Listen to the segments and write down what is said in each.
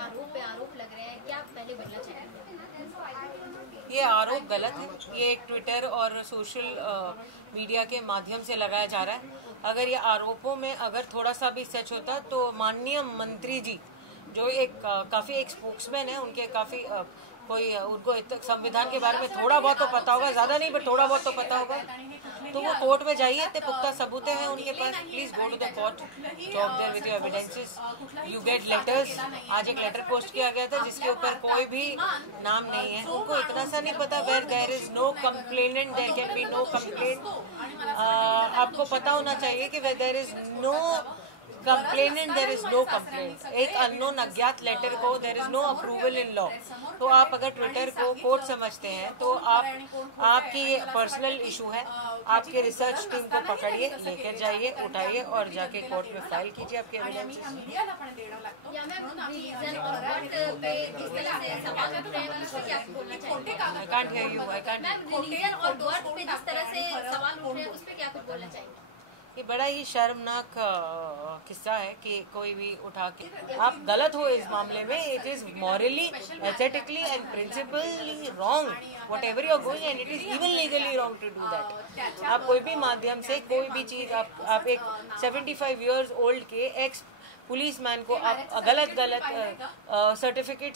आरोप पे आरोप लग रहे हैं, क्या आप पहले बोलना चाहेंगे? ये आरोप गलत है। ये एक ट्विटर और सोशल मीडिया के माध्यम से लगाया जा रहा है। अगर ये आरोपों में अगर थोड़ा सा भी सच होता तो माननीय मंत्री जी जो एक काफी एक स्पोक्समैन है, उनके काफी कोई उनको संविधान के बारे में थोड़ा बहुत तो पता होगा, ज्यादा नहीं पर थोड़ा बहुत तो पता होगा, तो वो कोर्ट में जाइए, इतने पुख्ता सबूतें हैं उनके पास। Please go to the court, talk there with your evidences, you get letters. आज एक लेटर पोस्ट किया गया था जिसके ऊपर कोई भी नाम नहीं है। उनको इतना सा नहीं पता where there is no complainant there can be no complaint. आपको पता होना चाहिए कि where there is no complainant there is no complaint. एक अननोन अज्ञात लेटर को there is no approval in law. तो आप अगर ट्विटर को कोर्ट समझते हैं तो आपकी पर्सनल इशू है। आपके रिसर्च टीम को पकड़िए, लेकर जाइए, उठाइए और जाके कोर्ट में फाइल कीजिए आपके evidence. I can't hear you, I can't. ये बड़ा ही शर्मनाक किस्सा है कि कोई भी उठा के आप गलत हो इस मामले में। It is morally, aesthetically and principally wrong whatever you are going, and it is even legally wrong to do that. आप कोई भी माध्यम से कोई भी चीज आप एक 75 ईयर्स ओल्ड के एक्स पुलिस मैन को आप गलत सर्टिफिकेट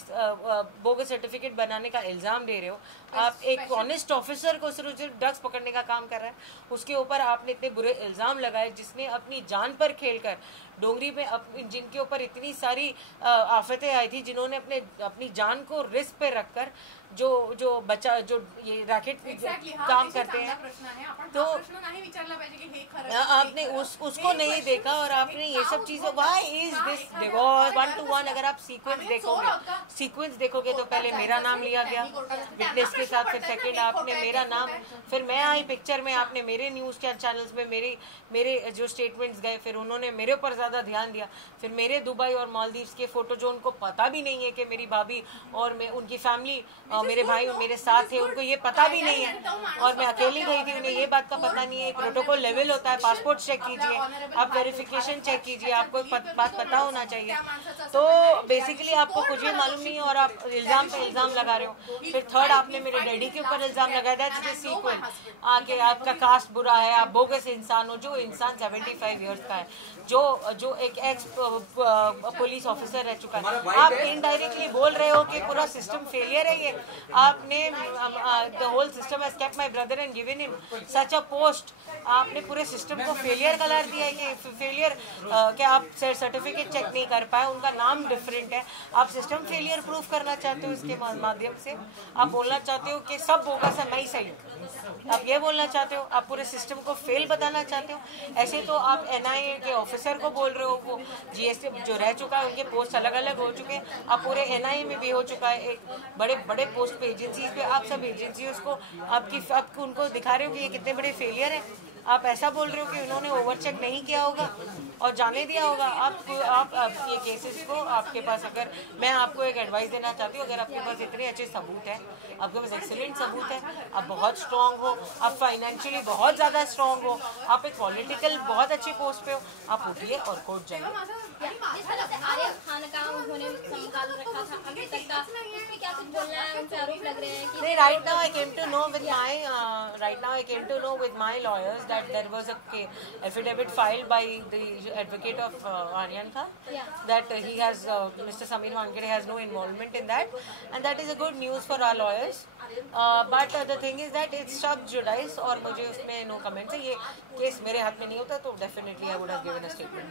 बोगस सर्टिफिकेट बनाने का इल्जाम दे रहे हो। आप एक ऑनेस्ट ऑफिसर को सिर्फ ड्रग्स पकड़ने का काम कर रहा है, उसके ऊपर आपने इतने बुरे इल्जाम लगाए, जिसने अपनी जान पर खेलकर डोंगरी में जिनके ऊपर इतनी सारी आफतें आई थी, जिन्होंने अपनी जान को रिस्क पे रखकर जो बच्चा जो ये रैकेट काम करते हैं, तो आपने उसको नहीं देखा और आपने ये सब चीजें। Why is this divorce 1 to 1? अगर आप सीक्वेंस देखोगे तो पहले मेरा नाम लिया गया विटनेस के साथ, फिर सेकंड आपने मेरा नाम, फिर मैं आई पिक्चर में, आपने मेरे न्यूज चैनल्स में मेरे जो स्टेटमेंट्स गए, फिर उन्होंने मेरे ऊपर ज्यादा ध्यान दिया, फिर मेरे दुबई और मालदीव्स के फोटो जो उनको पता भी नहीं है कि मेरी भाभी और मैं उनकी फैमिली मेरे भाई मेरे साथ थे, उनको ये पता भी नहीं है और मैं अकेली गई थी, उन्हें ये बात का पता नहीं है। प्रोटोकॉल लेवल होता है, पासपोर्ट चेक कीजिए, आप वेरिफिकेशन चेक कीजिए, आपको बात पता होना चाहिए। तो बेसिकली आपको कुछ भी मालूम नहीं है और आप इल्जाम पे इल्जाम लगा रहे हो। फिर थर्ड आपने मेरे डैडी के ऊपर इल्जाम लगाया, दैट्स द सीक्वेंस। आगे आपका कास्ट बुरा है, आप बोगस इंसान हो। जो इंसान 75 ईयर्स का है, जो एक एक्स पुलिस ऑफिसर रह चुका है, आप इनडायरेक्टली बोल रहे हो कि पूरा सिस्टम फेलियर है। ये आपने the whole system has kept my brother and given him such a post. आपने पूरे सिस्टम को फेलियर करार दिया है कि फेलियर क्या आप सर्टिफिकेट चेक नहीं कर पाए, उनका नाम डिफरेंट है। आप सिस्टम फेलियर प्रूफ करना चाहते हो इसके माध्यम से। आप बोलना चाहते हो कि सब होगा सब मैं ही सही, आप ये बोलना चाहते हो, आप पूरे सिस्टम को फेल बताना चाहते हो। ऐसे तो आप एनआईए के ऑफिसर को बोल रहे हो, वो जीएसटी जो रह चुका है, उनके पोस्ट अलग अलग हो चुके हैं। आप पूरे एनआईए में भी हो चुका है, एक बड़े बड़े पोस्ट पे एजेंसीज पे आप सब एजेंसीज को आपको उनको दिखा रहे हो कि ये कितने बड़े फेलियर है। आप ऐसा बोल रहे हो कि उन्होंने ओवरचेक नहीं किया होगा और जाने दिया होगा। आप ये केसेस को, आपके पास अगर मैं आपको एक एडवाइस देना चाहती हूँ, अगर आपके पास इतने अच्छे सबूत हैं, आपके पास एक्सीलेंट सबूत है, आप बहुत स्ट्रांग हो, आप फाइनेंशियली बहुत ज़्यादा स्ट्रांग हो, आप एक पॉलिटिकल बहुत अच्छी पोस्ट पे हो, आप उठिए और कोर्ट जाइए। Right now I came to know with my lawyers that there was a affidavit filed by the advocate of Aryan Khan, that he has Mr. Sameer Wankhede has no involvement in that, and that is a good news for our lawyers. But the thing is that it's sub judice और मुझे उसमें no comments है। ये case मेरे हाथ में नहीं होता तो definitely I would have given a statement.